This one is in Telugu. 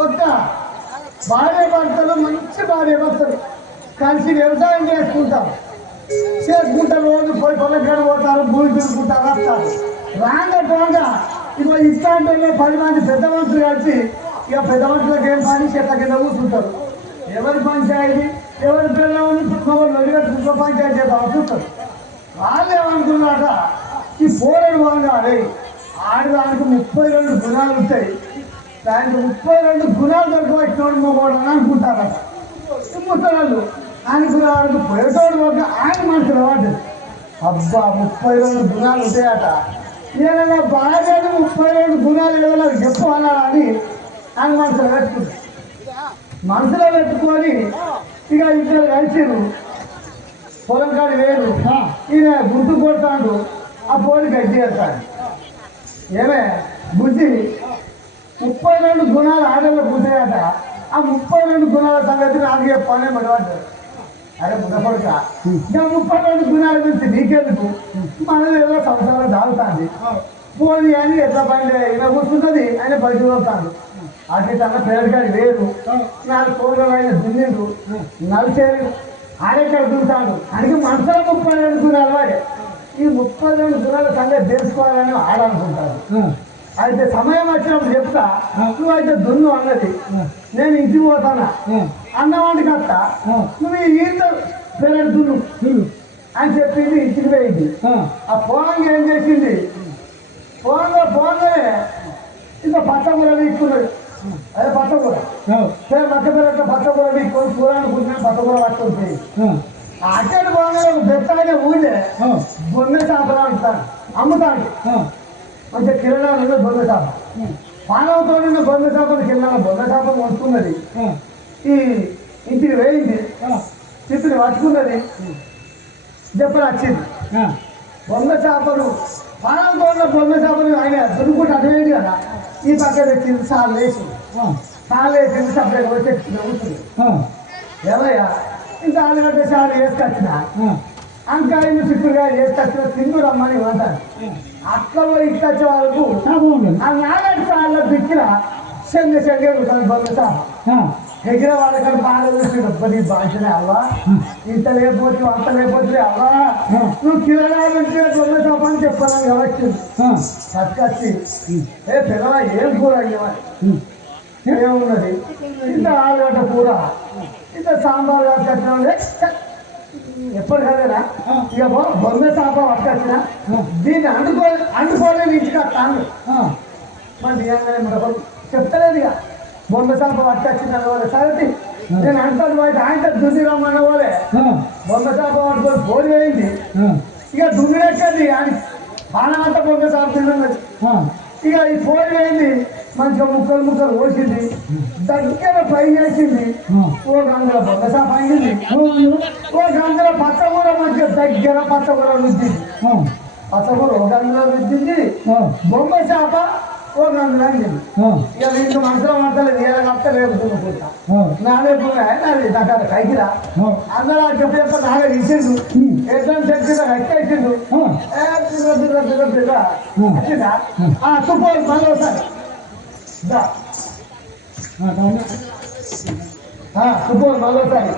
కొత్త భార్య భర్తలు మంచి భార్య భర్తలు కలిసి వ్యవసాయం చేసుకుంటారు రోజు పోయి పొలకాడ పోతారు భూమి తిరుగుకుంటారు వస్తారు రాంగా ఇక ఇట్లాంటి 10 మంది పెద్ద మనుషులు కలిసి ఇక పెద్ద మనుషులకు ఏం పని చెట్ల కింద కూర్చుంటారు ఎవరి పంచాయతీ ఎవరి పిల్లలు ఇంకో పంచాయతీ చేద్దాం చూస్తారు వాళ్ళు ఏమనుకున్నాక ఈ పోరేడు బాగా ఆడదానికి 32 గుణాలు ఉంటాయి దానికి 32 గుణాలు దొరకవచ్చినోడు మొగోడని అనుకుంటారట ముసలాళ్ళు అనుకున్నవాడికి పోయేటోడు ఒక ఆయన మనుషులు వాడు అబ్బా 32 గుణాలు ఉంటాయట ఏదైనా భార్య 32 గుణాలు ఏదైనా చెప్పాలని ఆయన మనసులో పెట్టుకుంటారు మనసులో పెట్టుకొని ఇక ఇద్దరు కలిసిరు పొలం కాడి వేరు ఈయన గుంటు కొడతాడు ఆ పోలి గడ్డి వేస్తాడు ఏమే బుద్ధి 32 గుణాలు ఆడలో కూర్చోయాట ఆ 32 గుణాల సంగతి నాకు చెప్పానే పడవాడు అరే ముదపడక ఇక 32 గుణాల గురించి నీకెందుకు మనది ఏదో సంవత్సరాలు దాగుతుంది పోనీ అని ఎట్లా పని ఇలా కూర్చున్నది ఆయన బయట వస్తాడు అటు తన పేరుగాడి వేరు 4 కోళ్ళు ఆయన దున్నిండు నలిసేరు ఆడెక్కడ దుంటాడు అందుకే మనసులో 32 గుణాలు వాడే ఈ 32 గుణాల సంగతి తెలుసుకోవాలని ఆడాలనుకుంటాడు అయితే సమయం వచ్చినప్పుడు చెప్తా నువ్వు అయితే దున్ను అన్నది నేను ఇంటికి పోతానా అన్నవాడికి అత్త నువ్వు ఈత పెరడు దున్ను అని చెప్పింది ఇంటికి పోయింది ఆ పోంగ ఏం చేసింది పోంగనే ఇంకా పచ్చకూర వీక్కున్నది అదే పచ్చకూర సరే మక్క పిల్లలు పచ్చకూర వీక్కొని కూర అనుకుంటున్నా పచ్చకూర పట్టుకుంటుంది అక్కడి పోంగ బెత్తానే ఊళ్ళే బొమ్మె చేపలు అంటాను అమ్ముతాడు మంచిగా కిరణాలు బొమ్మె చేప పాలవతో బొమ్మె చేపలు కిరణాల బొమ్మె చేప వంచుకున్నది ఈ ఇంటికి వేయింది చిత్తుని పట్టుకున్నది దెబ్బలు వచ్చింది బొమ్మె చేపలు పాలవతో బొమ్మె చేపలు ఆయన దున్నుకుంటే అటువేయండి కదా ఈ పక్క తెచ్చింది సార్లు వేసింది సపరేట్ వచ్చి నవ్వుతుంది ఏమయ్యా ఇంత ఆలుగడ్డ సార్లు వేసుకొచ్చిన అంకాయలు చిక్కుడుగా వేసుకొచ్చిన తిండు రమ్మని అంటారు అట్లా ఇచ్చే వాళ్ళకు ఆ 4 సార్లు పిక్కిన చెంగ ఉంటుంది బొమ్మతా ఎగిర వాళ్ళకన్నా బాగా చూసి డబ్బది భాషనే అవ్వా ఇంత లేకపోతే అంత లేకపోతే అవ్వా నువ్వు కిరణాలు ఉంటే బొమ్మ తప్ప అని చెప్పాను కాబట్టి పట్టుకొచ్చి ఏ పిల్లవా ఏం కూర ఏమున్నది ఇంత ఆలుగడ్డ కూర ఇంత సాంబార్ పట్టుకొచ్చిన ఎప్పుడు కదేనా ఇక బొమ్మ చేప పట్టుకొచ్చిన దీన్ని అండుకోలేని ఇంటికి వస్తాను మరి దిగంగానే మరొకరు చెప్తలేదు ఇక బొమ్మ చేప పట్టుకొచ్చిన వాళ్ళ సరతి నేను అంటాను బయట ఆయన దున్ని రమ్మన్న వాళ్ళే బొమ్మ చేప పట్టుకొని పోలి అయింది ఇక దున్నిరెక్కది అని బాణమంతా బొమ్మ చేప తిన్నది ఇక ఈ పోలి అయింది మంచిగా ముక్కలు పోసింది దగ్గర ఫ్రై చేసింది ఓ గంగల బొమ్మ చేప అయింది ఓ గంగల పచ్చకూర మంచిగా దగ్గర పచ్చకూర రుద్దింది పచ్చకూర ఓ గంగలో రుద్దింది బొమ్మ చేప ఓ గంగలు అయింది ఇక ఇంక మనసులో మాట్లాడలేదు ఏదో కప్తా రేపు దున్నుకుంటా నాదే నాది దగ్గర కైకిరా అందరూ చెప్పేప్ప నాగా ఇచ్చిండు ఎట్లా చెప్పిందా కట్టేసిండు వచ్చిందా తుపోలు మళ్ళీ ఒకసారి తుపోలు మళ్ళీ ఒకసారి